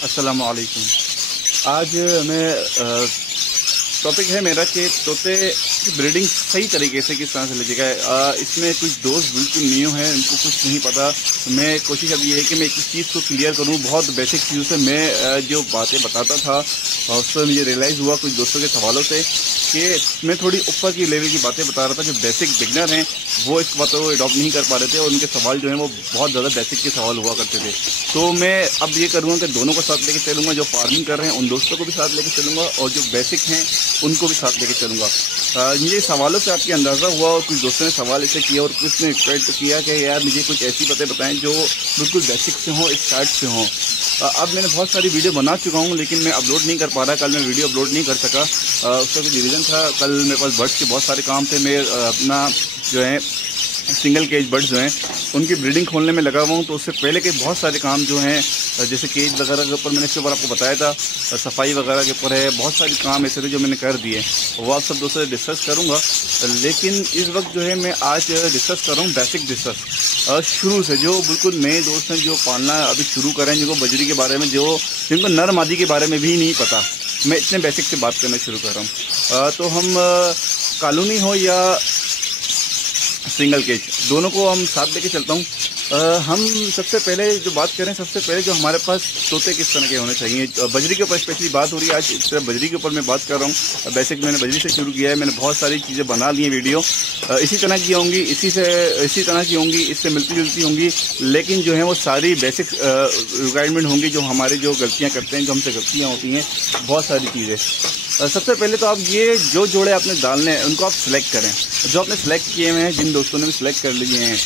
अस्सलाम वालेकुम। आज मैं टॉपिक है मेरा कि तोते की ब्रीडिंग सही तरीके से किस तरह से लीजिएगा। इसमें कुछ दोस्त बिल्कुल न्यू हैं, उनको कुछ नहीं पता। मैं कोशिश अब ये है कि मैं इस चीज़ को क्लियर करूं। बहुत बेसिक चीज़ों से मैं जो बातें बताता था उससे मुझे रियलाइज़ हुआ कुछ दोस्तों के सवालों से कि मैं थोड़ी ऊपर की लेवल की बातें बता रहा था। जो बेसिक बिगनर हैं वो इस बातों को अडॉप्ट नहीं कर पा रहे थे और उनके सवाल जो हैं वो बहुत ज़्यादा बेसिक के सवाल हुआ करते थे। तो मैं अब ये करूँगा कि दोनों को साथ लेके चलूँगा। जो फार्मिंग कर रहे हैं उन दोस्तों को भी साथ लेके चलूँगा और जो बेसिक हैं उनको भी साथ लेके चलूँगा। ये सवालों से आपकी अंदाज़ा हुआ और कुछ दोस्तों ने सवाल ऐसे किया और कुछ ने एक्सपेक्ट किया कि यार मुझे कुछ ऐसी बातें बताएं जो बिल्कुल बेसिक से हों, स्टार्ट से हों। अब मैंने बहुत सारी वीडियो बना चुका हूँ लेकिन मैं अपलोड नहीं कर पा रहा। कल मैं वीडियो अपलोड नहीं कर सका, उसका कोई रीज़न था। कल मेरे पास बर्ड्स के बहुत सारे काम थे। मैं अपना जो है सिंगल केज बर्ड्स जो हैं उनकी ब्रीडिंग खोलने में लगा हुआ हूँ। तो उससे पहले के बहुत सारे काम जो हैं जैसे केज वगैरह के ऊपर मैंने इसके ऊपर आपको बताया था, सफाई वगैरह के ऊपर है, बहुत सारे काम ऐसे थे जो मैंने कर दिए। वो आप सब दोस्तों से डिस्कस करूँगा। लेकिन इस वक्त जो है मैं आज डिस्कस कर रहा हूँ बेसिक डिस्कस शुरू से। जो बिल्कुल नए दोस्त हैं जो पालना अभी शुरू करें, जिनको बजरी के बारे में, जिनको नर मादी के बारे में भी नहीं पता, मैं इतने बेसिक से बात करना शुरू कर रहा हूँ। तो हम कॉलोनी हो या सिंगल केज दोनों को हम साथ लेके चलता हूँ। हम सबसे पहले जो बात करें, सबसे पहले जो हमारे पास तोते किस तरह के होने चाहिए। बजरी के ऊपर स्पेशली बात हो रही है आज। इस तरह बजरी के ऊपर मैं बात कर रहा हूँ। बेसिक मैंने बजरी से शुरू किया है। मैंने बहुत सारी चीज़ें बना ली हैं वीडियो, इसी तरह की होंगी, इसी तरह की होंगी, इससे मिलती जुलती होंगी, लेकिन जो है वो सारी बेसिक रिक्वायरमेंट होंगी। जो हमारे जो गलतियाँ करते हैं, जो हमसे गलतियाँ होती हैं, बहुत सारी चीज़ें। सबसे पहले तो आप ये जो जोड़े आपने डालने हैं उनको आप सिलेक्ट करें। जो आपने सेलेक्ट किए हुए हैं, जिन दोस्तों ने भी सिलेक्ट कर लिए हैं,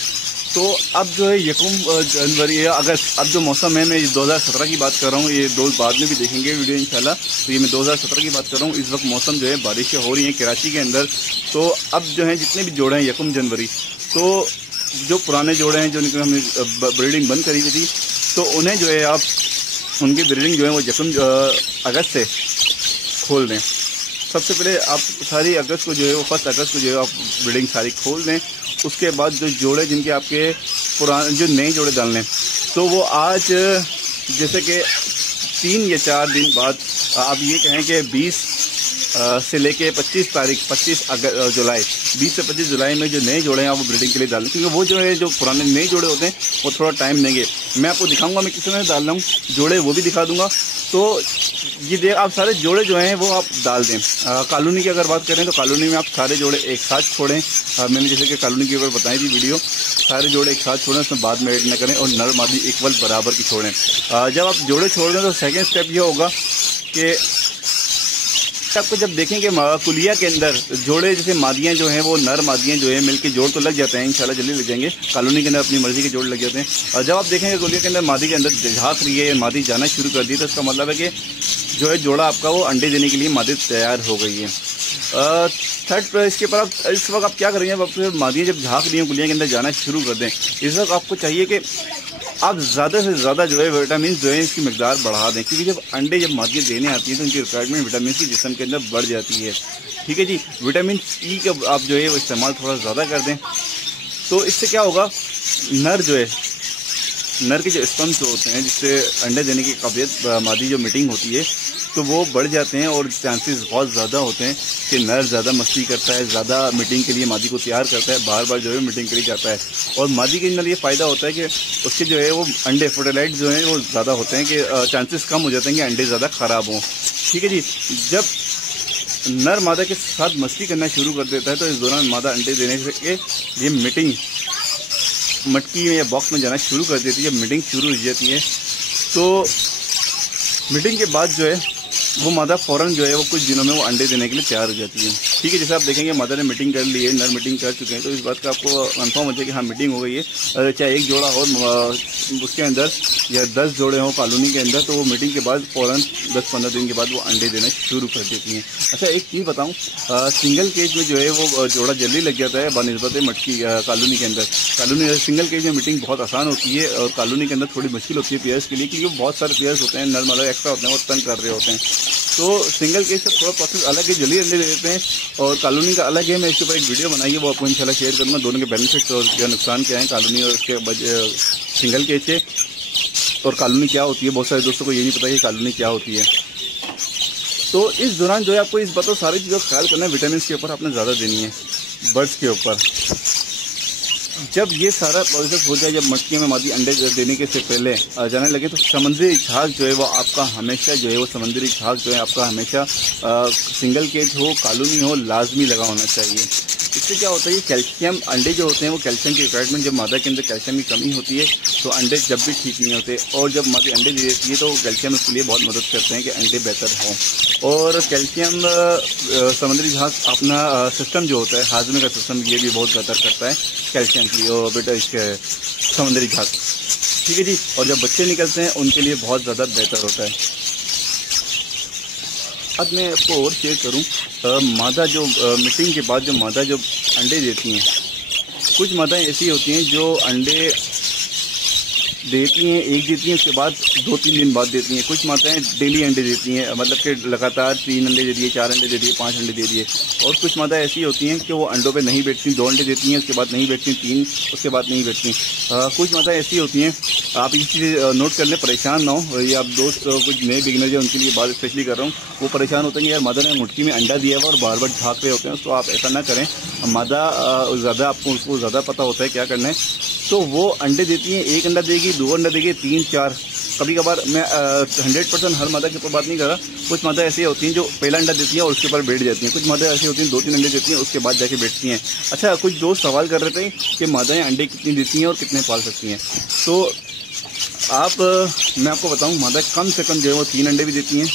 तो अब जो है यकम जनवरी या अगस्त, अब जो मौसम है, मैं 2017 की बात कर रहा हूँ। ये दोस्त बाद में भी देखेंगे वीडियो इंशाल्लाह। तो ये मैं 2017 की बात कर रहा हूँ। इस वक्त मौसम जो है बारिशें हो रही हैं कराची के अंदर। तो अब जो है जितने भी जोड़े हैं यकम जनवरी, तो जो पुराने जोड़े हैं जो हमने ब्रीडिंग बंद करी हुई थी, तो उन्हें जो है आप उनकी ब्रीडिंग जो है वो यकम अगस्त से खोल दें। सबसे पहले आप सारी अगस्त को जो है वो 1 अगस्त को जो है आप ब्रीडिंग सारी खोल दें। उसके बाद जो जोड़े जिनके आपके पुराने जो नए जोड़े डालने, तो वो आज जैसे कि 3 या 4 दिन बाद आप ये कहें कि 20 से लेके 25 तारीख 25 जुलाई 20 से 25 जुलाई में जो नए जोड़े हैं आप वो ब्रीडिंग के लिए डालें। क्योंकि वो जो है जो पुराने नए जोड़े होते हैं वो थोड़ा टाइम लेंगे। मैं आपको दिखाऊंगा मैं किस तरह डाल रहा हूँ जोड़े, वो भी दिखा दूंगा। तो ये देख आप सारे जोड़े जो हैं वो आप डाल दें। कॉलोनी की अगर बात करें तो कॉलोनी में आप सारे जोड़े एक साथ छोड़ें। मैंने जैसे कि कॉलोनी के ऊपर बताई थी वीडियो, सारे जोड़े एक साथ छोड़ें, उसमें बाद में ऐड न करें और नर मादी इक्वल बराबर की छोड़ें। जब आप जोड़े छोड़ दें तो सेकेंड स्टेप ये होगा कि आपको जब देखेंगे कुलिया के अंदर जोड़े जैसे मादियाँ जो हैं वो नर मादियाँ जो है मिलके जोड़ तो लग जाते हैं, इंशाल्लाह जल्दी लग जाएंगे। कॉलोनी के अंदर अपनी मर्जी के जोड़ लग जाते हैं। और जब आप देखेंगे कुलिया के अंदर मादी के अंदर झाँक रही है, मादी जाना शुरू कर दी, तो इसका मतलब है कि जो है जोड़ा आपका वो अंडे देने के लिए मादी तैयार हो गई है। थर्ड इसके ऊपर आप इस वक्त आप क्या करेंगे, आप मादियाँ जब झाँक रही हैं कुलिया के अंदर जाना शुरू कर दें, इस वक्त आपको चाहिए कि आप ज़्यादा से ज़्यादा जो है विटामिन जो है इसकी मकदार बढ़ा दें। क्योंकि जब अंडे जब मादियाँ देने आती हैं तो उनकी रिक्वायरमेंट विटामिन की जिस्म के अंदर बढ़ जाती है। ठीक है जी, विटामिन ई का आप जो है वो इस्तेमाल थोड़ा ज़्यादा कर दें। तो इससे क्या होगा, नर जो है, नर के जो स्पर्म्स होते हैं जिससे अंडे देने की काबिलियत मादी जो मीटिंग होती है तो वो बढ़ जाते हैं और चांसेस बहुत ज़्यादा होते हैं कि नर ज़्यादा मस्ती करता है, ज़्यादा मीटिंग के लिए मादी को तैयार करता है, बार बार जो है मीटिंग के लिए जाता है। और मादी के अंदर ये फ़ायदा होता है कि उसके जो है वो अंडे फर्टिलाइज जो हैं वो ज़्यादा होते हैं कि चांसेस कम हो जाते हैं कि अंडे ज़्यादा ख़राब हों। ठीक है जी, जब नर मादा के साथ मस्ती करना शुरू कर देता है तो इस दौरान मादा अंडे देने के ये मीटिंग मटकी में या बॉक्स में जाना शुरू कर देती है। जब मीटिंग शुरू हो जाती है तो मीटिंग के बाद जो है वो मादा फ़ौरन जो है वो कुछ दिनों में वो अंडे देने के लिए तैयार हो जाती है। ठीक है, जैसे आप देखेंगे मादा ने मीटिंग कर ली है, नर मीटिंग कर चुके हैं, तो इस बात का आपको कंफर्म हो जाए कि हाँ मीटिंग हो गई है। चाहे एक जोड़ा हो उसके अंदर या 10 जोड़े हों कॉलोनी के अंदर, तो वो मीटिंग के बाद फ़ौरन 10-15 दिन के बाद वो अंडे देना शुरू कर देती हैं। अच्छा एक चीज़ बताऊँ, सिंगल केज में जो है वो जोड़ा जल्दी लग जाता है बनिस्बत मटकी कॉलोनी के अंदर। कॉलोनी सिंगल केज में मीटिंग बहुत आसान होती है और कॉलोनी के अंदर थोड़ी मुश्किल होती है पेयर्स के लिए, क्योंकि बहुत सारे पेयर्स होते हैं, नर मादा एक्स्ट्रा होते हैं और तंग कर रहे होते हैं। तो सिंगल केज से थोड़ा प्रोसेस अलग है, जल्दी अंडे दे देते हैं और कॉलोनी का अलग है। मैं इसके ऊपर एक वीडियो बनाई है, वो आपको इंशाल्लाह शेयर करूँगा, दोनों के बेनिफिट्स और क्या नुकसान क्या हैं कॉलोनी और उसके सिंगल केज के। और कॉलोनी क्या होती है। बहुत सारे दोस्तों को ये नहीं पता कि कॉलोनी क्या होती है। तो इस दौरान जो है आपको इस बात तो सारी चीज़ों का ख्याल करना है, विटामिन के ऊपर आपने ज़्यादा देनी है, बर्ड्स के ऊपर। जब ये सारा प्रोसेस हो जाए, जब मटकी में मादी अंडे देने के से पहले जाने लगे, तो समुद्री झाग जो है वो आपका हमेशा जो है वो समुद्री झाग जो है आपका हमेशा सिंगल केज हो, कॉलोनी हो, लाजमी लगा होना चाहिए। इससे क्या होता है, ये कैल्शियम अंडे जो होते हैं वो कैल्शियम की रिक्वायरमेंट, जब मादा के अंदर कैल्शियम की कमी होती है तो अंडे जब भी ठीक नहीं होते, और जब मादी अंडे दे देती है तो कैल्शियम उसके लिए बहुत मदद करते हैं कि अंडे बेहतर हों। और कैल्शियम समुद्री झाग अपना सिस्टम जो होता है, हाजमे का सिस्टम, ये भी बहुत बेहतर करता है कैल्शियम की और बेटा इसके समुद्री झाग, ठीक है जी। और जब बच्चे निकलते हैं उनके लिए बहुत ज़्यादा बेहतर होता है। अब मैं आपको और शेयर करूं, मादा जो मीटिंग के बाद जो मादा जो अंडे देती हैं, कुछ मादाएं ऐसी होती हैं जो अंडे देती हैं, एक देती हैं, उसके बाद 2-3 दिन बाद देती हैं। कुछ माताएं डेली अंडे देती हैं, मतलब कि लगातार 3 अंडे दे दिए, 4 अंडे दे दिए, 5 अंडे दे दिए। और कुछ माताएं ऐसी होती हैं कि वो अंडों पे नहीं बैठती, 2 अंडे देती हैं, उसके बाद नहीं बैठती, 3, उसके बाद नहीं बैठती। कुछ माताएं ऐसी होती हैं, आप ये चीज़ नोट कर लें, परेशान ना हो। ये आप दोस्त कुछ नए बिगनर जो उनके लिए बात स्पेशली कर रहा हूँ, वो परेशान होते हैं कि यार मादा ने मुट्ठी में अंडा दिया हुआ और बार बार झाँक रहे होते हैं। तो आप ऐसा ना करें, मादा ज़्यादा आपको उसको ज़्यादा पता होता है क्या करना है। तो वो अंडे देती हैं, 1 अंडा देगी, 2 अंडा देगी, 3, 4, कभी कभार। मैं 100% हर मादा के ऊपर बात नहीं कर रहा। कुछ मादा ऐसी होती हैं जो पहला अंडा देती हैं और उसके ऊपर बैठ जाती हैं। कुछ मादा ऐसी होती हैं 2-3 अंडे देती हैं, उसके बाद जाके बैठती हैं। अच्छा, कुछ दोस्त सवाल कर रहे थे कि मादाएं अंडे कितनी देती हैं और कितने पाल सकती हैं। तो मैं आपको बताऊं, मादाएं कम से कम जो है वो 3 अंडे भी देती हैं,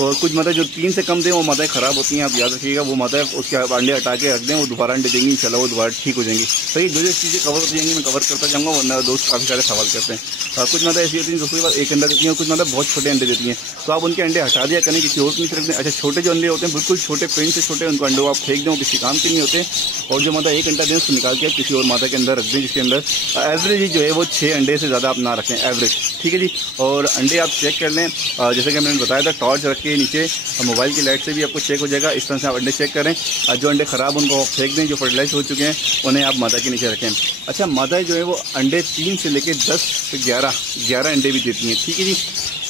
और कुछ मादाएं जो 3 से कम दें वो मादाएं ख़राब होती हैं। आप याद रखिएगा, वो मादाएं उसके अंडे हटा के रख दें, वो दोबारा अंडे देंगी, इंशाल्लाह वो दोबारा ठीक हो जाएंगी। तो ये जो चीज़ें कवर हो जाएंगी मैं कवर करता जाऊँगा, वरना दोस्त काफ़ी सारे सवाल करते हैं। कुछ मादाएं ऐसी होती हैं दूसरी बार 1 अंडा देती हैं, और कुछ मादाएं बहुत छोटे अंडे देती हैं। तो आप उनके अंडे हटा दिया करें, किसी और को नहीं रख दें। अच्छा, छोटे जो अंडे होते हैं बिल्कुल छोटे, पेन से छोटे, उनको अंडों आप फेंक दें, वो किसी काम के नहीं होते। और जो मादा 1 अंडा दें उसको निकाल के किसी और मादा के अंदर रख दें, जिसके अंदर एवरेज जो है वो 6 अंडे से ज़्यादा आप ना रखें, एवरेज, ठीक है जी। और अंडे आप चेक कर लें, जैसे कि मैंने बताया था, टॉर्च रख के नीचे मोबाइल की लाइट से भी आपको चेक हो जाएगा। इस तरह से आप अंडे चेक करें। जो अंडे ख़राब उनको आप फेंक दें, जो फर्टिलाइज हो चुके हैं उन्हें आप मादा के नीचे रखें। अच्छा, मादा जो है वो अंडे 3 से लेकर 10 से 11 अंडे भी देती हैं, ठीक है जी।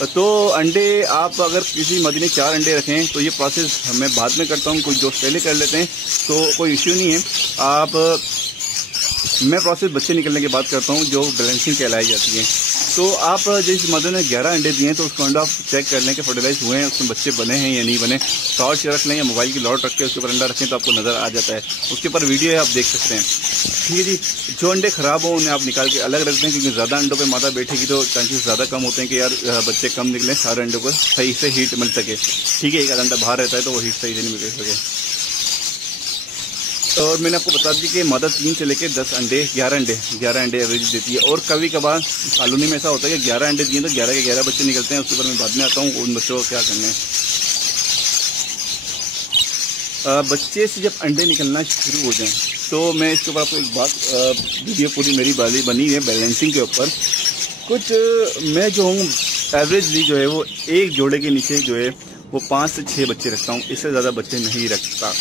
तो अंडे आप अगर किसी मादी ने 4 अंडे रखें तो ये प्रोसेस मैं बाद में करता हूँ, कुछ दोस्त पहले कर लेते हैं, तो कोई इश्यू नहीं है। मैं प्रोसेस बच्चे निकलने के बाद करता हूँ, जो बैलेंसिंग कहलाई जाती है। तो आप जिस मदर ने 11 अंडे दिए हैं तो उसको अंडा आप चेक कर लें कि फर्टिलाइज हुए हैं, उसमें बच्चे बने हैं या नहीं बने। टॉर्च रख लें या मोबाइल की लॉट रख के उसके ऊपर अंडा रखें तो आपको नज़र आ जाता है। उसके ऊपर वीडियो है, आप देख सकते हैं, ठीक है जी। जो अंडे ख़राब हो उन्हें आप निकाल के अलग रख दें, क्योंकि ज़्यादा अंडों पर मादा बैठेगी तो चांसेस ज़्यादा कम होते हैं कि यार बच्चे कम निकलें, सारे अंडों को सही से हीट मिल सके, ठीक है। एक अंडा बाहर रहता है तो वो हीट सही से नहीं मिल सके। और मैंने आपको बता दी कि मादा 3 से लेकर 10 अंडे, 11 अंडे एवरेज देती है। और कभी कभार कॉलोनी में ऐसा होता है कि 11 अंडे दिए तो 11 के 11 बच्चे निकलते हैं। उसके ऊपर मैं बाद में आता हूँ उन बच्चों को क्या करना है। बच्चे से जब अंडे निकलना शुरू हो जाएं तो मैं इसके ऊपर आपको एक बात, वीडियो पूरी मेरी बनी है बैलेंसिंग के ऊपर। कुछ मैं जो हूँ एवरेजली जो है वो एक जोड़े के नीचे जो है वो 5 से 6 बच्चे रखता हूँ, इससे ज़्यादा बच्चे नहीं रखता।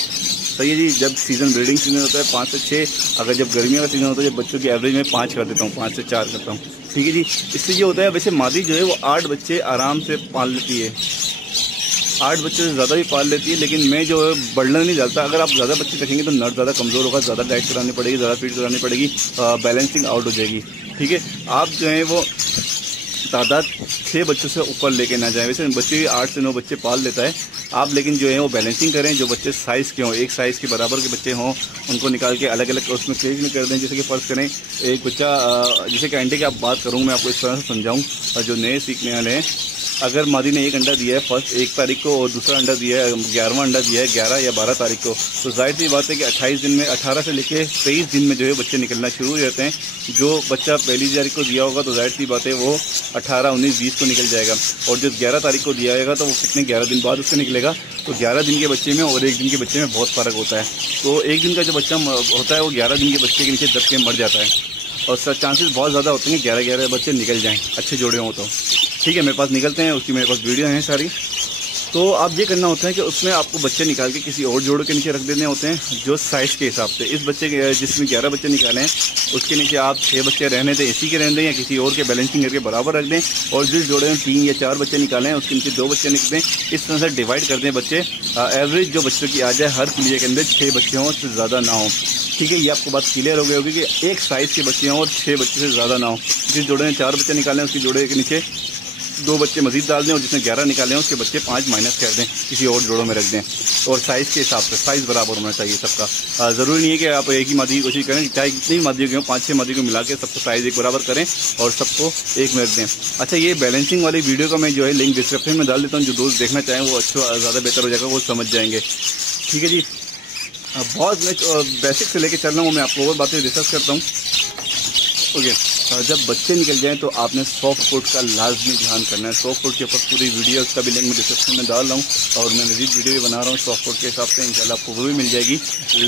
सही है जी। जब सीज़न ब्रीडिंग सीजन होता है 5 से 6, अगर जब गर्मियों का सीज़न होता है जब बच्चों की एवरेज में 5 कर देता हूँ, 5 से 4 करता हूँ, ठीक है जी। इससे ये होता है, वैसे मादी जो है वो 8 बच्चे आराम से पाल लेती है, 8 बच्चे से ज़्यादा भी पाल लेती है। लेकिन मैं जो है बढ़ना नहीं डालता। अगर आप ज़्यादा बच्चे रखेंगे तो नर ज़्यादा कमज़ोर होगा, ज़्यादा डाइट करानी पड़ेगी, ज़्यादा फीड करानी पड़ेगी, बैलेंसिंग आउट हो जाएगी, ठीक है। आप जो है वो तादाद 6 बच्चों से ऊपर लेके ना जाएं। वैसे बच्चे 8 से 9 बच्चे पाल लेता है आप, लेकिन जो है वो बैलेंसिंग करें। जो बच्चे साइज़ के हों, एक साइज़ के बराबर के बच्चे हों, उनको निकाल के अलग अलग उसमें केज में कर दें। जैसे कि फ़र्ज़ करें एक बच्चा, जैसे कि अंडे की आप बात करूँ, मैं आपको इस तरह से समझाऊँ, और जो नए सीखने वाले हैं, अगर मादी ने 1 अंडा दिया है फर्स्ट 1 तारीख को और दूसरा अंडा दिया है 11वां अंडा दिया है 11 या 12 तारीख को, तो जाहिर सी बात है कि 28 दिन में, 18 से लेकर 23 दिन में जो है बच्चे निकलना शुरू हो जाते हैं। जो बच्चा पहली तारीख को दिया होगा तो जाहिर सी बात है वो 18, 19, 20 को निकल जाएगा। और जो 11 तारीख को दिया जाएगा तो वो कितने 11 दिन बाद उसका निकलेगा। तो 11 दिन के बच्चे में और 1 दिन के बच्चे में बहुत फ़र्क होता है। तो 1 दिन का जो बच्चा होता है वो 11 दिन के बच्चे के नीचे दब के मर जाता है, और सर चांसेस बहुत ज़्यादा होते हैं 11 बच्चे निकल जाएँ, अच्छे जोड़े हों तो। ठीक है, मेरे पास निकलते हैं, उसकी मेरे पास वीडियो हैं सारी। तो आप ये करना होता है कि उसमें आपको बच्चे निकाल के किसी और जोड़े के नीचे रख देने होते हैं जो साइज़ के हिसाब से। इस बच्चे के जिसमें 11 बच्चे निकाले हैं उसके नीचे आप 6 बच्चे रहने दें, इसी के रहने दें या किसी और के बैलेंसिंग करके बराबर रख दें। और जिस जोड़े में 3 या 4 बच्चे निकालें उसके नीचे 2 बच्चे निकल दें। इस तरह से डिवाइड कर दें बच्चे। एवरेज जो बच्चों की आ जाए हर कुलिये के अंदर 6 बच्चे हों, उससे ज़्यादा ना हो। ठीक है, ये आपको बात क्लियर हो गई होगी कि एक साइज़ के बच्चे हों और 6 बच्चे से ज़्यादा ना हो। जिस जोड़े में 4 बच्चे निकालें उसकी जोड़े के नीचे 2 बच्चे मजीद डाल दें और जिसने 11 निकाले हैं उसके बच्चे 5 माइनस कर दें, किसी और जोड़ों में रख दें। और साइज़ के हिसाब से साइज़ बराबर होना चाहिए सबका। ज़रूरी नहीं है कि आप एक ही मादी की कोशिश करें, चाहे कितनी मादी हो 5-6 मादी को मिला के सबको साइज़ एक बराबर करें और सबको एक में रख दें। अच्छा, ये बैलेंसिंग वाली वीडियो का मैं जो है लिंक डिस्क्रिप्शन में डाल देता हूँ। जो दोस्त देखना चाहें वो अच्छा ज़्यादा बेहतर हो जाएगा, वो समझ जाएंगे। ठीक है जी, बहुत मैं बेसिक से लेके चल रहा हूँ, मैं आपको और बातें डिस्कस करता हूँ। ओके, जब बच्चे निकल जाएं तो आपने सॉफ्ट फुट का लाजमी ध्यान करना है। सॉफ्ट फुट के ऊपर पूरी वीडियो उसका भी लिंक मैं डिस्क्रिप्शन में डाल रहा हूँ और मैं मज़ीद वीडियो भी बना रहा हूँ सॉफ्ट फुट के हिसाब से, इंशाल्लाह आपको वो भी मिल जाएगी।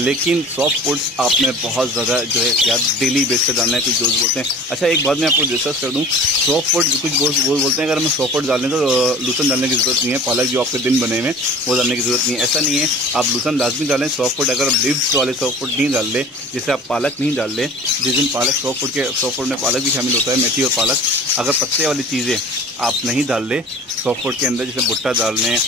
लेकिन सॉफ्ट फुट आपने बहुत ज़्यादा जो है यार डेली बेस पर डालना है, कुछ दोस्त बोलते हैं। अच्छा, एक बात मैं आपको डिस्कस कर दूँ, सॉफ्ट फुट कुछ बोलते हैं अगर हमें सॉफ्ट फुट डालें तो लूसन डालने की ज़रूरत नहीं है। पालक जो आपके दिन बने हुए वो डालने की ज़रूरत नहीं है, ऐसा नहीं है। आप लूसन लाजमी डालें। सॉफ्ट फुट अगर लिव्स वाले सॉफ्ट फुट नहीं डाल ले, जैसे आप पालक नहीं डाल ले, जिस दिन पालक सॉफ्ट फुट में पालक भी शामिल होता है, मेथी और पालक, अगर पत्ते वाली चीज़ें आप नहीं डाल ले सॉफ्ट फुट के अंदर, जैसे भुट्टा डाल लें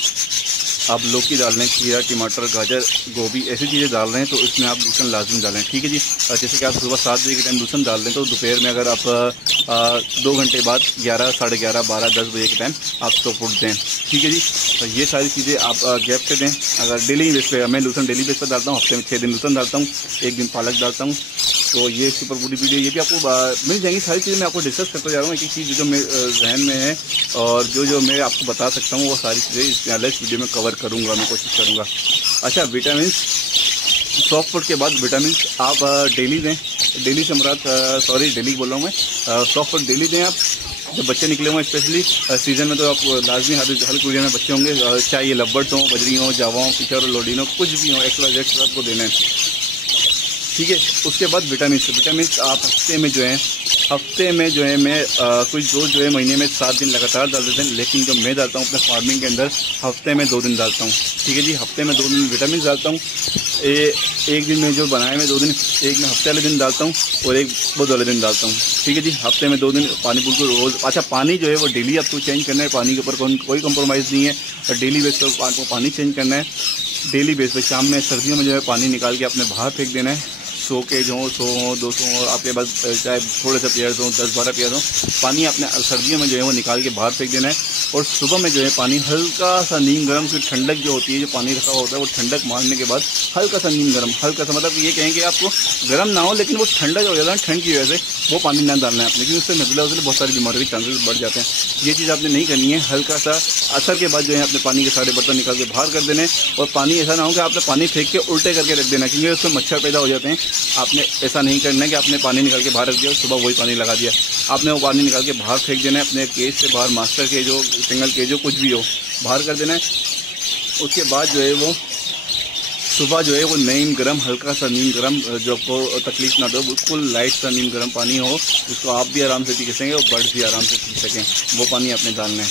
आप, लौकी डाल लें, खीरा, टमाटर, गाजर, गोभी, ऐसी चीज़ें डाल रहे हैं तो इसमें आप लूसन लाजमी डालें। ठीक है जी, जैसे कि आप सुबह 7 बजे के टाइम लूसन डाल दें तो दोपहर में अगर आप 2 घंटे बाद 11, साढ़े 11, 12, 10 बजे के टाइम आप सॉफ्ट फुट दें। ठीक है जी, तो ये सारी चीज़ें आप गैप पे दें। अगर डेली बेस पे, मैं लूसन डेली बेस पर डालता हूँ, हफ्ते में 6 दिन लूसन डालता हूँ, 1 दिन पालक डालता हूँ। तो ये इसके ऊपर पूरी वीडियो ये भी आपको मिल जाएंगी। सारी चीज़ें मैं आपको डिस्कस करता जा रहा हूँ, एक एक चीज़ जो मेरे जहन में है और जो मैं आपको बता सकता हूँ वो सारी चीज़ें इस वीडियो में कवर करूँगा, मैं कोशिश करूँगा। अच्छा, विटामिन सॉफ्ट फुट के बाद विटामिन आप डेली दें। डेली से मुराद डेली बोल रहा हूँ मैं, सॉफ्ट फुट डेली दें आप। जब बच्चे निकले हुए स्पेशली सीजन में तो आप लाजमी हर कुलिया में बच्चे होंगे, चाहे ये लब्बर्स हों, बजरी हों, जावा हों, पिचर, लोडिनो, कुछ भी हों, एक्स्ट्रा आपको देना है। ठीक है, उसके बाद विटामिन आप हफ्ते में जो है मैं कुछ दोस्त जो है महीने में 7 दिन लगातार डाल देते हैं, लेकिन जो मैं डालता हूँ अपने फार्मिंग के अंदर हफ्ते में 2 दिन डालता हूँ। ठीक है जी, हफ्ते में 2 दिन विटामिन डालता हूँ। एक दिन में जो बनाए मैं 2 दिन, एक में हफ्ते वाले दिन डालता हूँ और एक बुध वाले दिन डालता हूँ। ठीक है जी, हफ्ते में 2 दिन पानी बिल्कुल रोज़। अच्छा, पानी जो है वो डेली आपको चेंज करना है, पानी के ऊपर कोई कंप्रोमाइज़ नहीं है और डेली बेस पर आपको पानी चेंज करना है। डेली बेस पर शाम में सर्दियों में जो है पानी निकाल के अपने बाहर फेंक देना है। 100 केज हो, 100 हो, 200 हो, आपके पास चाहे थोड़े से पेयर्स हों, 10-12 पेयर हों, पानी अपने सर्दियों में जो है वो निकाल के बाहर फेंक देना है। और सुबह में जो है पानी हल्का सा नीम गर्म, की ठंडक जो होती है, जो पानी रखा होता है वो ठंडक मारने के बाद हल्का सा नीम गर्म, हल्का सा मतलब ये कहें कि आपको गर्म ना हो लेकिन वो ठंडा जो हो जाता है ठंड की वजह से वो पानी ना डालना है आप, लेकिन उससे नज़ला वजह बहुत सारी बीमारियों के चांसेस बढ़ जाते हैं। ये चीज़ आपने नहीं करनी है। हल्का सा असर के बाद जो है अपने पानी के सारे बर्तन निकाल के बाहर कर देने और पानी ऐसा ना हो कि आपने पानी फेंक के उल्टे करके रख देना, क्योंकि उसमें मच्छर पैदा हो जाते हैं। आपने ऐसा नहीं करना है कि आपने पानी निकाल के बाहर रख दिया और सुबह वही पानी लगा दिया। आपने वो पानी निकाल के बाहर फेंक देना है, अपने केज से बाहर, मास्टर केज हो, सिंगल केज हो, कुछ भी हो, बाहर कर देना है। उसके बाद जो है वो सुबह जो है वो नीम गर्म, हल्का सा नीम गर्म, जो आपको तकलीफ ना दो, बिल्कुल लाइट सा नीम गर्म पानी हो, जिसको आप भी आराम से पी सकेंगे और बर्ड्स भी आराम से पी सकें, वो पानी आपने डालना है।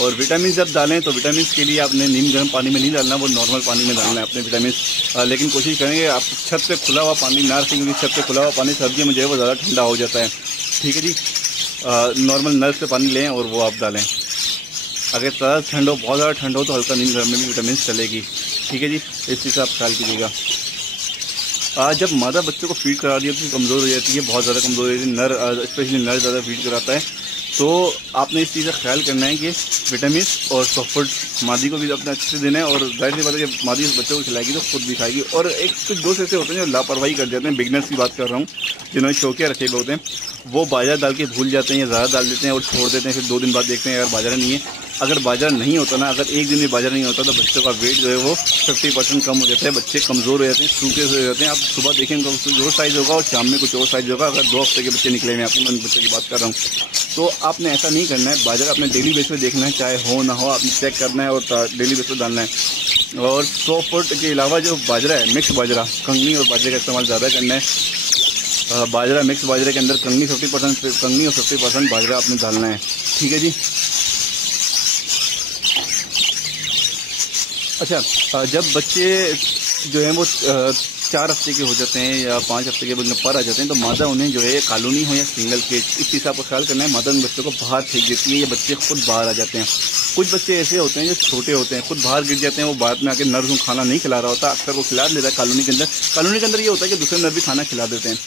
और विटामिन जब डालें तो विटामिन के लिए आपने नीम गर्म पानी में नहीं डालना, वो नॉर्मल पानी में डालना है अपने विटामिन। लेकिन कोशिश करेंगे आप छत पे खुला हुआ पानी ना रखें, क्योंकि छत पे खुला हुआ पानी सर्दियों में जो है वो ज़्यादा ठंडा हो जाता है। ठीक है जी, नॉर्मल नल से पानी लें और वो आप डालें। अगर ज़्यादा ठंड हो, बहुत ज़्यादा ठंड हो तो हल्का नीम गर्म में भी विटामिन चलेगी। ठीक है जी, इस चीज़ से आप ख्याल कीजिएगा। जब मादा बच्चों को फीड करा दिया तो कमज़ोर हो जाती है, बहुत ज़्यादा कमज़ोर हो जाती है, नर स्पेशली नर ज़्यादा फीड कराता है, तो आपने इस चीज़ का ख्याल करना है कि विटामिन और सॉफ्ट मादी को भी अपने अच्छे से देना है। और जाहिर सी बात है कि मादी बच्चों को खिलाएगी तो खुद भी खाएगी। और एक कुछ दोस्त ऐसे होते हैं जो लापरवाही कर जाते हैं, बिगनर्स की बात कर रहा हूँ, जिन्होंने शौकिया रखे हुए होते हैं, वो बाजरा डाल के भूल जाते हैं या ज़्यादा डाल देते हैं और छोड़ देते हैं। फिर 2 दिन बाद देखते हैं यार बाजरा नहीं है। अगर बाजरा नहीं होता ना, अगर एक दिन भी बाजरा नहीं होता तो बच्चों का वेट जो है वो 50% कम हो जाता है, बच्चे कमज़ोर हो जाते हैं, सूखे से हो जाते हैं। आप सुबह देखेंगे तो कुछ और साइज़ होगा और शाम में कुछ और साइज़ होगा। अगर 2 हफ्ते के बच्चे निकले हुए हैं, आपको मैं बच्चे की बात कर रहा हूँ, तो आपने ऐसा नहीं करना है। बाजरा अपने डेली बेस पे देखना है, चाहे हो ना हो, आपने चेक करना है और डेली बेस पे डालना है। और 100 फुट के अलावा जो बाजरा है, मिक्स बाजरा, कंगनी और बाजरे का इस्तेमाल ज़्यादा करना है। बाजरा मिक्स बाजरे के अंदर कंगनी 50% कंगनी और 50% बाजरा आपने डालना है। ठीक है जी, अच्छा, जब बच्चे जो है वो 4 हफ्ते के हो जाते हैं या 5 हफ्ते के पर आ जाते हैं, तो मादा उन्हें जो है कॉलोनी हो या सिंगल केज, इस चीज़ आपको ख्याल करना है। मादा उन बच्चों को बाहर फेंक देती है या बच्चे खुद बाहर आ जाते हैं। कुछ बच्चे ऐसे होते हैं जो छोटे होते हैं, खुद बाहर गिर जाते हैं, वो बाद में आके नर को खाना नहीं खिला रहा होता, अक्सर वो खिला देता है कॉलोनी के अंदर। कॉलोनी के अंदर ये होता है कि दूसरे नर भी खाना खिला देते हैं।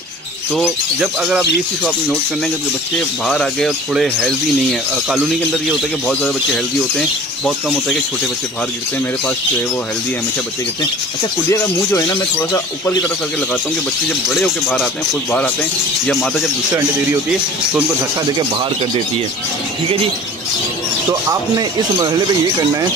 तो जब अगर आप ये चीज़ को आपने नोट करना है कि बच्चे बाहर आ गए और थोड़े हेल्दी नहीं है, कॉलोनी के अंदर ये होता है कि बहुत ज़्यादा बच्चे हेल्दी होते हैं, बहुत कम होता है कि छोटे बच्चे बाहर गिरते हैं। मेरे पास जो है वो हेल्दी है, हमेशा बच्चे गिरते हैं। अच्छा, कुलिया का मुंह जो है ना, मैं थोड़ा सा ऊपर की तरफ करके लगाता हूँ कि बच्चे जब बड़े होकर बाहर आते हैं, खुद बाहर आते हैं, या माता जब दूसरे अंडे दे रही होती है तो उनको धक्का देकर बाहर कर देती है। ठीक है जी। तो आपने इस मरहले पर ये करना है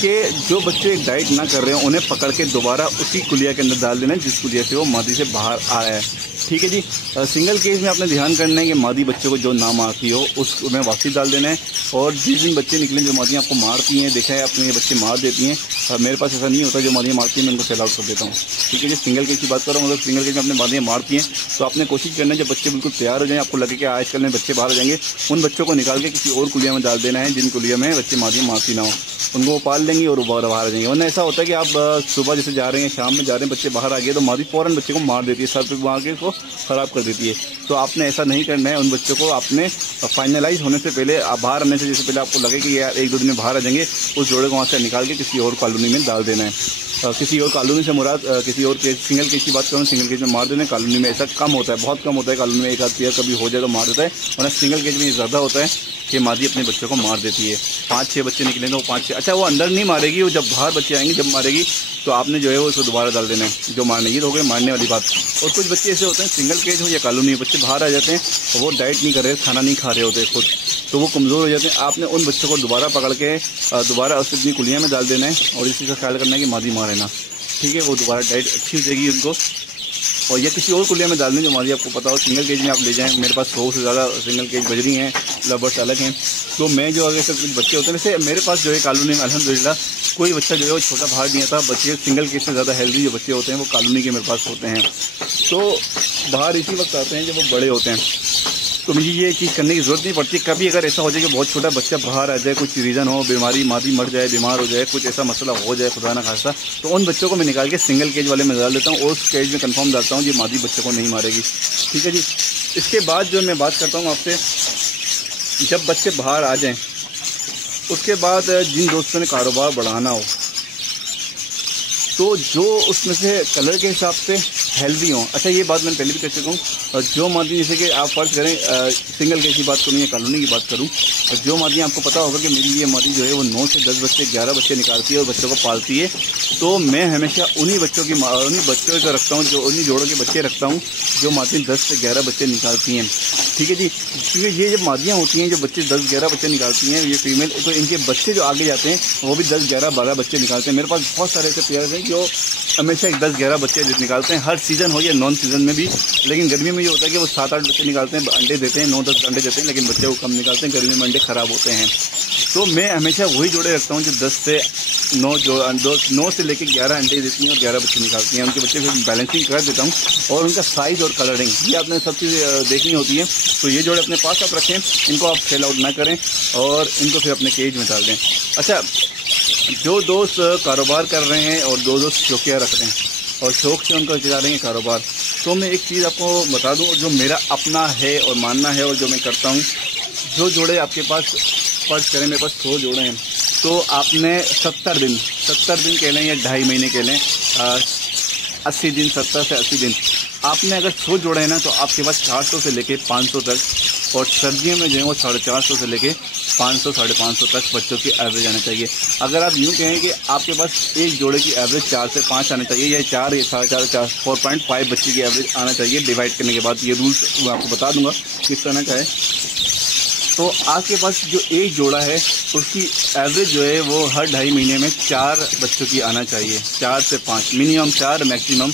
कि जो बच्चे डाइट ना कर रहे हैं उन्हें पकड़ के दोबारा उसी कुलिया के अंदर डाल देना है जिस कुलिया से वो मादी से बाहर आ रहा है। ठीक है जी। सिंगल केज में आपने ध्यान करना है कि मादी बच्चों को जो ना मारती हो उसमें वापसी डाल देना है। और जिस दिन बच्चे निकलें जो मादियाँ आपको मारती हैं, देखा है आपने ये बच्चे मार देती हैं, मेरे पास ऐसा नहीं होता, जो मादियाँ मारती हैं मैं उनको सेल आउट कर देता हूँ। ठीक है जी। सिंगल केज की बात कर रहा हूँ, अगर सिंगल केज में अपने मादियाँ मारती हैं तो आपने कोशिश करना है जब बच्चे बिल्कुल तैयार हो जाएँ, आपको लगे कि आजकल में बच्चे बाहर आ जाएंगे, उन बच्चों को निकाल के किसी और कुलिया में डाल देना है जिन कुलिया में बच्चे मादियाँ मारती ना हो, उनको वो पाल लेंगी और वो बाहर आ जाएंगे। वरना ऐसा होता है कि आप सुबह जैसे जा रहे हैं, शाम में जा रहे हैं, बच्चे बाहर आ गए तो मादी फ़ौरन बच्चे को मार देती है, सर पे मार के उसको ख़राब कर देती है। तो आपने ऐसा नहीं करना है। उन बच्चों को आपने फाइनलाइज होने से पहले, बाहर आने से जैसे पहले आपको लगे कि यार 1-2 दिन में बाहर आ जाएंगे, उस जोड़े को वहाँ से निकाल के किसी और कॉलोनी में डाल देना है। किसी और कॉलोनी से मुराद किसी और केज, सिंगल केज की बात करूँ, सिंगल केज में मार देना। कॉलोनी में ऐसा कम होता है, बहुत कम होता है, कॉलोनी में एक आध पेयर कभी हो जाए तो मार देता है, वरना सिंगल केज में ये ज़्यादा होता है कि मादी अपने बच्चों को मार देती है। 5-6 बच्चे निकलेंगे, वो 5-6, अच्छा वो अंदर नहीं मारेगी, वो जब बाहर बच्चे आएंगे जब मारेगी, तो आपने जो है वो उसको दोबारा डाल देना है। जो मारने, ये तो हो गई मारने वाली बात। और कुछ बच्चे ऐसे होते हैं, सिंगल केज हो या कॉलोनी, बच्चे बाहर आ जाते हैं, वो डाइट नहीं कर रहे, खाना नहीं खा रहे होते खुद, तो वो कमज़ोर हो जाते हैं। आपने उन बच्चों को दोबारा पकड़ के दोबारा उस अपनी कुलिया में डाल देना है और इसी का ख्याल करना है कि मादी मारे ना। ठीक है, वो दोबारा डाइट अच्छी हो जाएगी उनको। और या किसी और कुलिया में डाल दें जो मादी आपको पता हो। सिंगल केज में आप ले जाएं, मेरे पास 100 से ज़्यादा सिंगल केज बज रही हैं, लवर्स अलग हैं। तो मैं जो अगर सब बच्चे होते हैं, जैसे मेरे पास जो है कॉलोनी में अल्हम्दुलिल्लाह कोई बच्चा जो है वो छोटा बाहर नहीं आता। बच्चे सिंगल केज से ज़्यादा हेल्दी जो बच्चे होते हैं वो कॉलोनी के मेरे पास होते हैं। तो बाहर इसी वक्त आते हैं जब वो बड़े होते हैं, तो मुझे ये चीज़ करने की ज़रूरत नहीं पड़ती। कभी अगर ऐसा हो जाए कि बहुत छोटा बच्चा बाहर आ जाए, कुछ रीज़न हो, बीमारी, मादी मर जाए, बीमार हो जाए, कुछ ऐसा मसला हो जाए खुदा ना खास्ता, तो उन बच्चों को मैं निकाल के सिंगल केज वाले में डाल देता हूँ और उस केज में कंफर्म डालता हूँ कि मादी बच्चों को नहीं मारेगी। ठीक है जी। इसके बाद जो मैं बात करता हूँ आपसे, जब बच्चे बाहर आ जाएँ उसके बाद जिन दोस्तों ने कारोबार बढ़ाना हो तो जो उसमें से कलर के हिसाब से हेल्दी हों। अच्छा, ये बात मैंने पहले भी कह चुका हूँ, जो मादी जैसे कि आप फर्ज करें सिंगल केज की बात करूँ या कॉलोनी की बात करूँ, जो मादी आपको पता होगा कि मेरी ये मादी जो है वो 9 से 10 बच्चे, 11 बच्चे निकालती है और बच्चों को पालती है, तो मैं हमेशा उन्हीं बच्चों को रखता हूँ, जो उन्हीं जोड़ों के बच्चे रखता हूँ जो मादी 10 से 11 बच्चे निकालती हैं। ठीक है जी। क्योंकि ये जब मादियाँ होती हैं, जो बच्चे 10-11 बच्चे निकालती हैं, ये फीमेल, तो इनके बच्चे जो आगे जाते हैं वो भी 10-11-12 बच्चे निकालते हैं। मेरे पास बहुत सारे ऐसे पेयर्स हैं जो हमेशा 10-11 बच्चे निकालते हैं, हर सीज़न हो या नॉन सीज़न में भी। लेकिन गर्मी में ये होता है कि वो 7-8 बच्चे निकालते हैं, अंडे देते हैं, 9-10 अंडे देते हैं, लेकिन बच्चे वो कम निकालते हैं, गर्मी में अंडे ख़राब होते हैं। तो मैं हमेशा वही जोड़े रखता हूँ जो 10 से 9 से लेकर 11 अंडे देती हैं और 11 बच्चे निकालती हैं। उनके बच्चे फिर बैलेंसिंग कर देता हूँ और उनका साइज़ और कलरिंग ये आपने सब चीज़ देखनी होती है। तो ये जोड़े अपने पास आप रखें, इनको आप सेल आउट ना करें और इनको फिर अपने केज में डाल दें। अच्छा, जो दोस्त कारोबार कर रहे हैं और दो दोस्त शौकिया रख रहे हैं और शौक से उनका चला रहे हैं कारोबार, तो मैं एक चीज़ आपको बता दूं जो मेरा अपना है और मानना है और जो मैं करता हूं, जो जोड़े आपके पास फर्ज करें मेरे पास 100 जोड़े हैं, तो आपने 70 दिन कह लें या 2.5 महीने कह लें, 80 दिन, 70 से 80 दिन, आपने अगर 100 जोड़े हैं ना तो आपके पास 400 से लेके 500 तक, और सर्दियों में जो है वो 450 से लेके 500-550 तक बच्चों की एवरेज आना चाहिए। अगर आप यूँ कहें कि आपके पास एक जोड़े की एवरेज 4 से 5 आना चाहिए या 4 या 4.5 4.5 बच्चे की एवरेज आना चाहिए डिवाइड करने के बाद, ये रूल्स मैं आपको बता दूंगा किस तरह का है। तो आपके पास जो एक जोड़ा है उसकी एवरेज जो है वो हर 2.5 महीने में 4 बच्चों की आना चाहिए, 4 से 5, मिनिमम 4, मैक्सिमम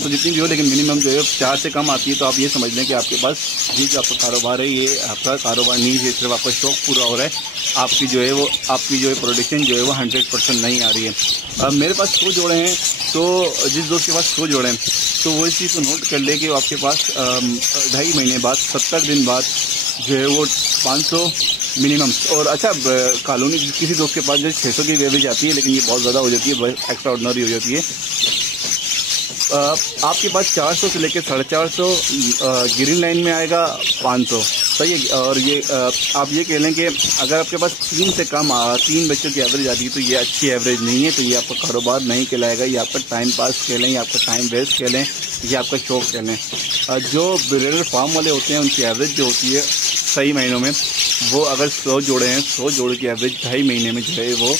तो जितनी भी हो, लेकिन मिनिमम जो है 4 से कम आती है। तो आप ये समझ लें कि आपके पास ये जो आपका कारोबार है, ये आपका कारोबार नहीं है, सिर्फ आपका शौक पूरा हो रहा है, आपकी जो है प्रोडक्शन जो है वो 100% नहीं आ रही है। अब मेरे पास 100 जोड़े हैं, तो जिस दोस्त के पास 100 जोड़े हैं तो वो इस चीज़ को नोट कर ले कि आपके पास 2.5 महीने बाद, 70 दिन बाद जो है वो 500 मिनिमम। और अच्छा कॉलोनी किसी दोस्त के पास जैसे 600 की एवरेज आती है, लेकिन ये बहुत ज़्यादा हो जाती है, एक्स्ट्रा ऑर्डिनरी हो जाती है। आपके पास 400 से लेकर 450 ग्रीन लाइन में आएगा 500, सही है। और ये आप ये कह लें कि अगर आपके पास 3 से कम 3 बच्चों की एवरेज आती है तो ये अच्छी एवरेज नहीं है, तो ये आपका कारोबार नहीं कहलाएगा, ये आपका टाइम पास कह लें, ये आपका टाइम वेस्ट कह लें, ये आपका शौक कह लें। जो ब्रीडर फार्म वाले होते हैं उनकी एवरेज जो होती है सही महीनों में, वो अगर 100 जोड़े हैं, 100 जोड़े की एवरेज 2.5 महीने में जो है वो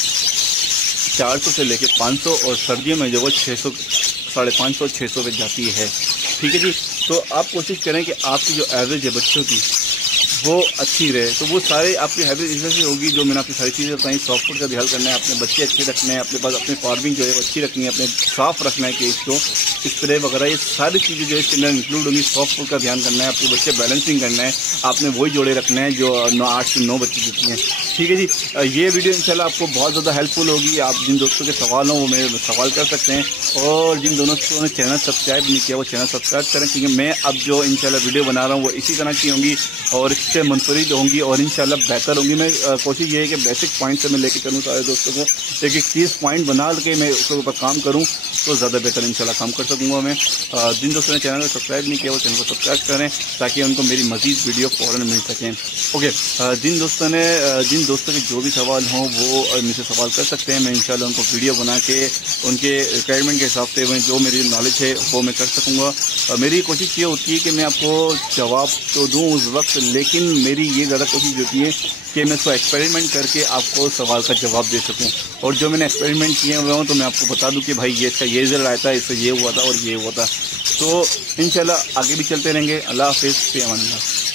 400 से लेकर 500, और सर्दियों में जो वो 600, 550, 600 पे जाती है। ठीक है जी। तो आप कोशिश करें कि आपकी जो एवरेज है बच्चों की वो अच्छी रहे, तो वो सारे आपकी एवरेज इस वजह से होगी जो मैंने आपकी सारी चीज़ें बताई। सॉफ्ट फूड का ध्यान करना है, अपने बच्चे अच्छे रखने हैं, अपने पास अपनी फार्मिंग जो है वो अच्छी रखनी है, अपने साफ़ रखना है केज को, स्प्रे वगैरह ये सारी चीज़ें जो है इसके अंदर इंक्लूड होंगी। सॉफ्ट फूड का ध्यान करना है, आपके बच्चे बैलेंसिंग करना है, आपने वही जोड़े रखने हैं जो 8 से 9 बच्चे देती हैं। ठीक है जी। ये वीडियो इंशाल्लाह आपको बहुत ज़्यादा हेल्पफुल होगी। आप जिन दोस्तों के सवाल हों वो मेरे सवाल कर सकते हैं, और जिन दोस्तों ने चैनल सब्सक्राइब नहीं किया वो चैनल सब्सक्राइब करें, क्योंकि मैं अब जो इंशाल्लाह वीडियो बना रहा हूँ वो इसी तरह की होंगी और इससे मुनफरिद होंगी और इंशाल्लाह बेहतर होंगी। मैं कोशिश ये है कि बेसिक पॉइंट से मैं लेके चलूँ सारे दोस्तों को, एक 30 पॉइंट बना के मैं उसके ऊपर काम करूँ तो ज़्यादा बेहतर इंशाल्लाह काम कर सकूँगा मैं। जिन दोस्तों ने चैनल को सब्सक्राइब नहीं किया वो चैनल को सब्सक्राइब करें ताकि उनको मेरी मज़ीद वीडियो फ़ौरन मिल सकें। ओके, जिन दोस्तों के जो भी सवाल हों वो मुझसे सवाल कर सकते हैं, मैं इंशाल्लाह उनको वीडियो बना के उनके रिक्वायरमेंट के हिसाब से मैं जो मेरी नॉलेज है वो मैं कर सकूँगा। मेरी कोशिश ये होती है कि मैं आपको जवाब तो दूँ उस वक्त, लेकिन मेरी ये ज़्यादा कोशिश होती है कि मैं उसको एक्सपेरिमेंट करके आपको सवाल का जवाब दे सकूं, और जो मैंने एक्सपेरिमेंट किए हुए हों तो मैं आपको बता दूं कि भाई ये इसका ये रिजल्ट आया था, इससे ये हुआ था और ये हुआ था। तो इंशाल्लाह आगे भी चलते रहेंगे। अल्लाह हाफिज़, फ़ी अमान अल्लाह।